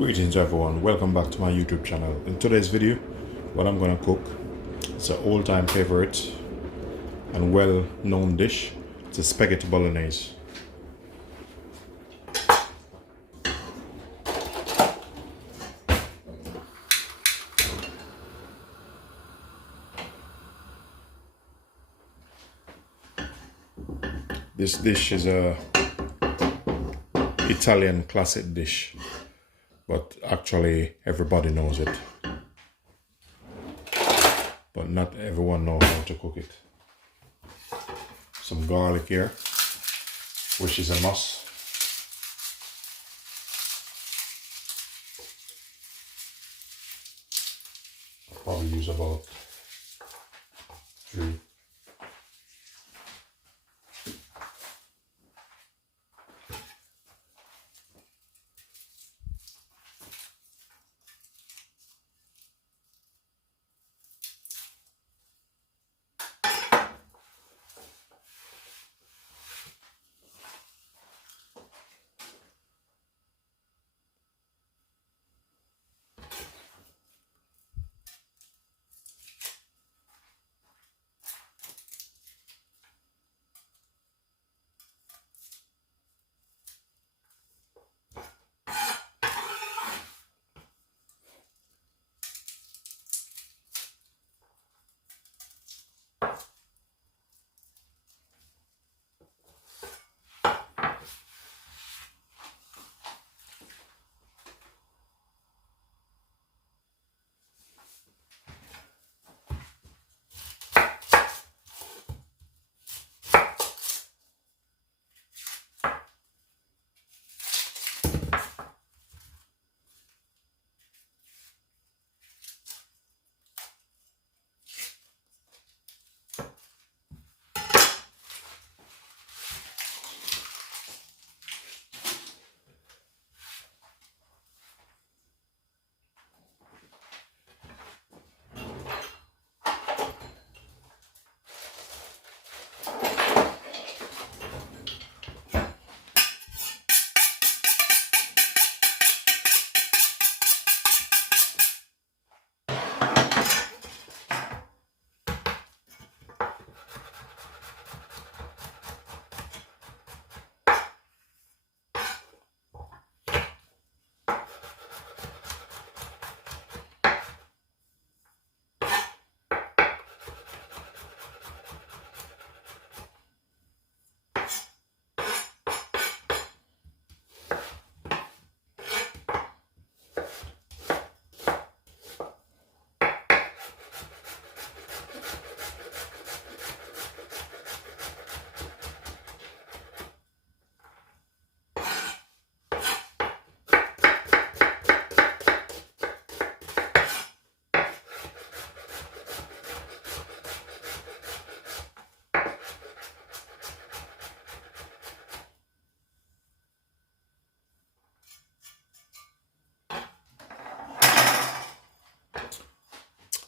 Greetings everyone, welcome back to my YouTube channel. In today's video, what I'm gonna cook, it's an all-time favorite and well-known dish. It's a spaghetti bolognese. This dish is a Italian classic dish, but actually everybody knows it. But not everyone knows how to cook it. Some garlic here, which is a must. I'll probably use about 3.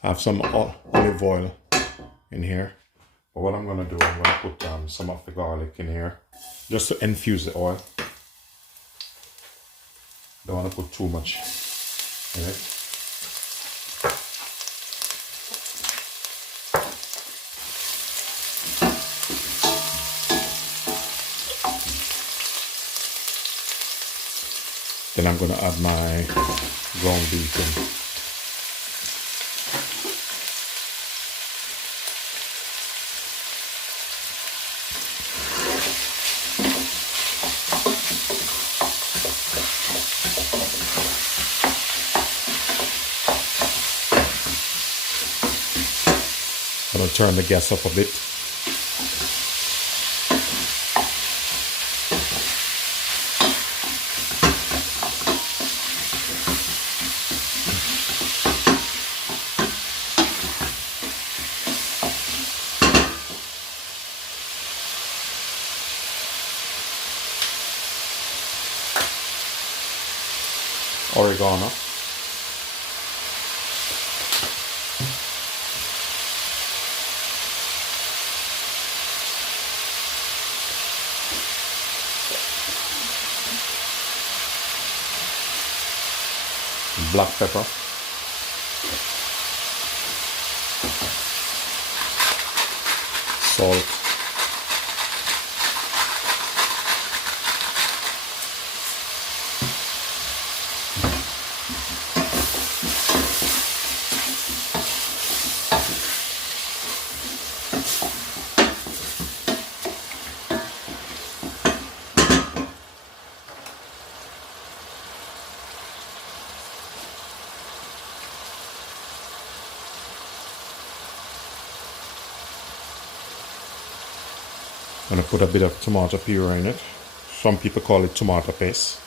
I have some olive oil in here. But what I'm gonna do, I'm gonna put some of the garlic in here just to infuse the oil. Don't want to put too much in it. Then I'm gonna add my ground beef in. I'm gonna turn the gas up a bit. Oregano. black pepper, salt, I'm going to put a bit of tomato puree in it. Some people call it tomato paste.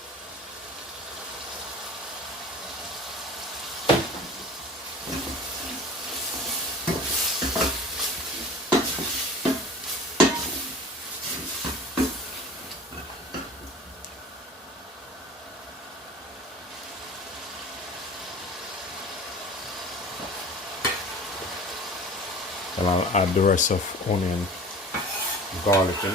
And I'll add the rest of onion, garlic in.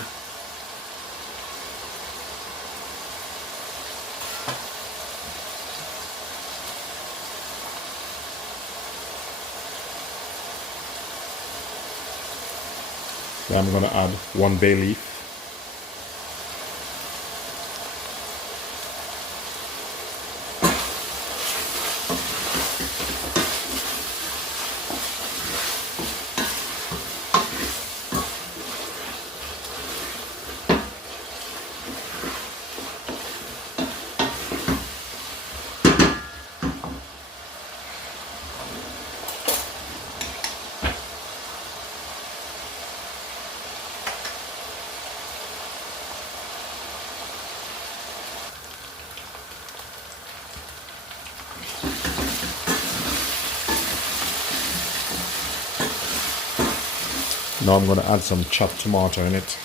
Then I'm going to add 1 bay leaf. Now I'm going to add some chopped tomato in it.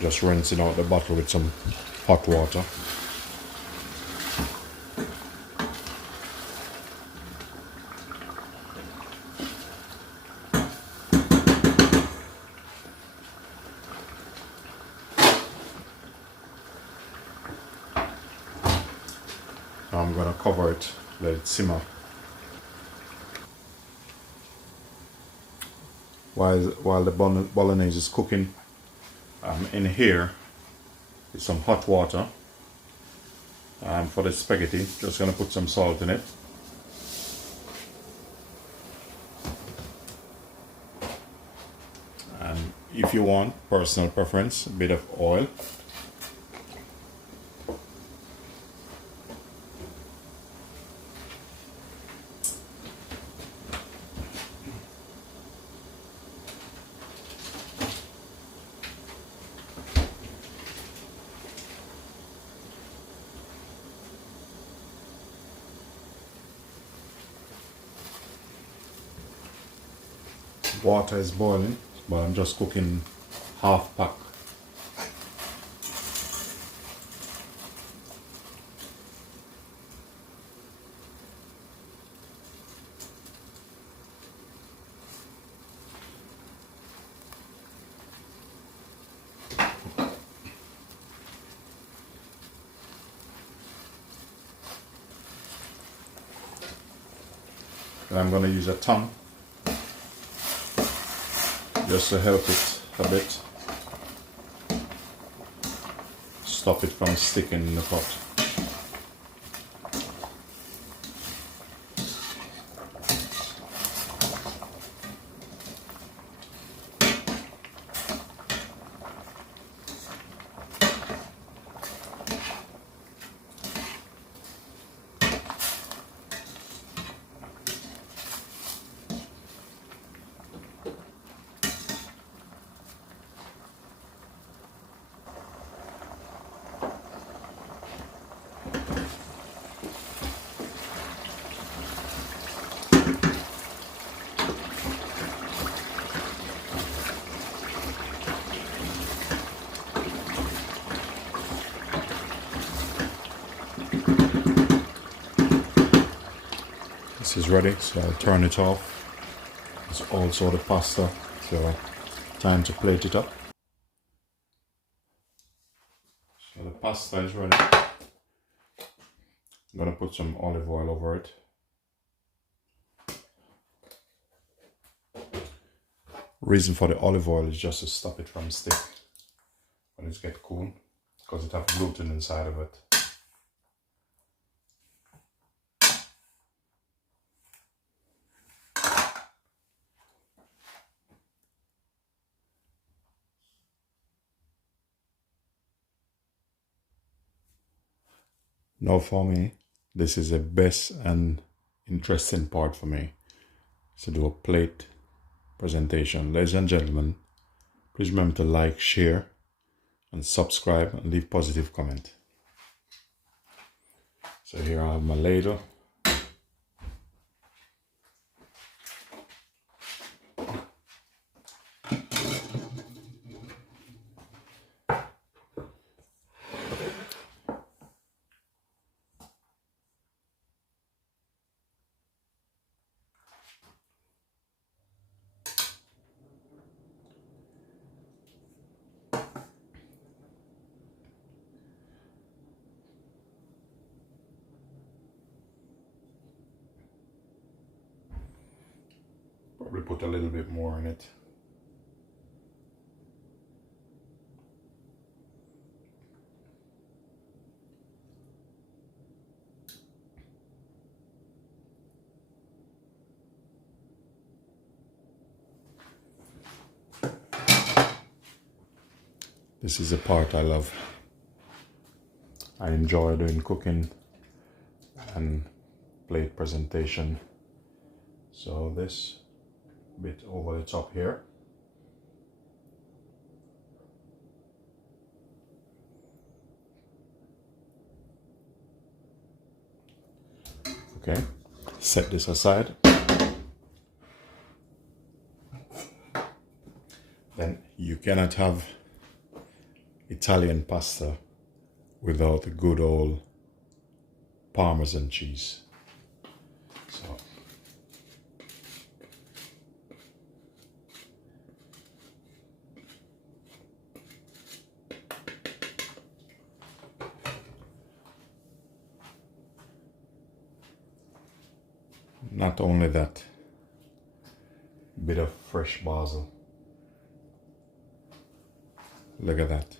Just rinsing out the bottle with some hot water. Now I'm going to cover it, let it simmer. While the bolognese is cooking, in here is some hot water for the spaghetti. Just going to put some salt in it. And if you want, personal preference, a bit of oil. Water is boiling, but I'm just cooking half pack. And I'm going to use a tongue just to help it a bit, stop it from sticking in the pot. is ready, so I'll turn it off. It's also the pasta, so time to plate it up. So the pasta is ready. I'm gonna put some olive oil over it. Reason for the olive oil is just to stop it from stick when it gets cool, because it has gluten inside of it. Now for me, this is the best and interesting part for me, to do a plate presentation. Ladies and gentlemen, please remember to like, share, and subscribe, and leave positive comment. So here I have my ladle. Probably put a little bit more in it. This is the part I love. I enjoy doing cooking and plate presentation. So this bit over the top here. Okay, set this aside. Then you cannot have Italian pasta without the good old Parmesan cheese. So not only that, bit of fresh basil. Look at that.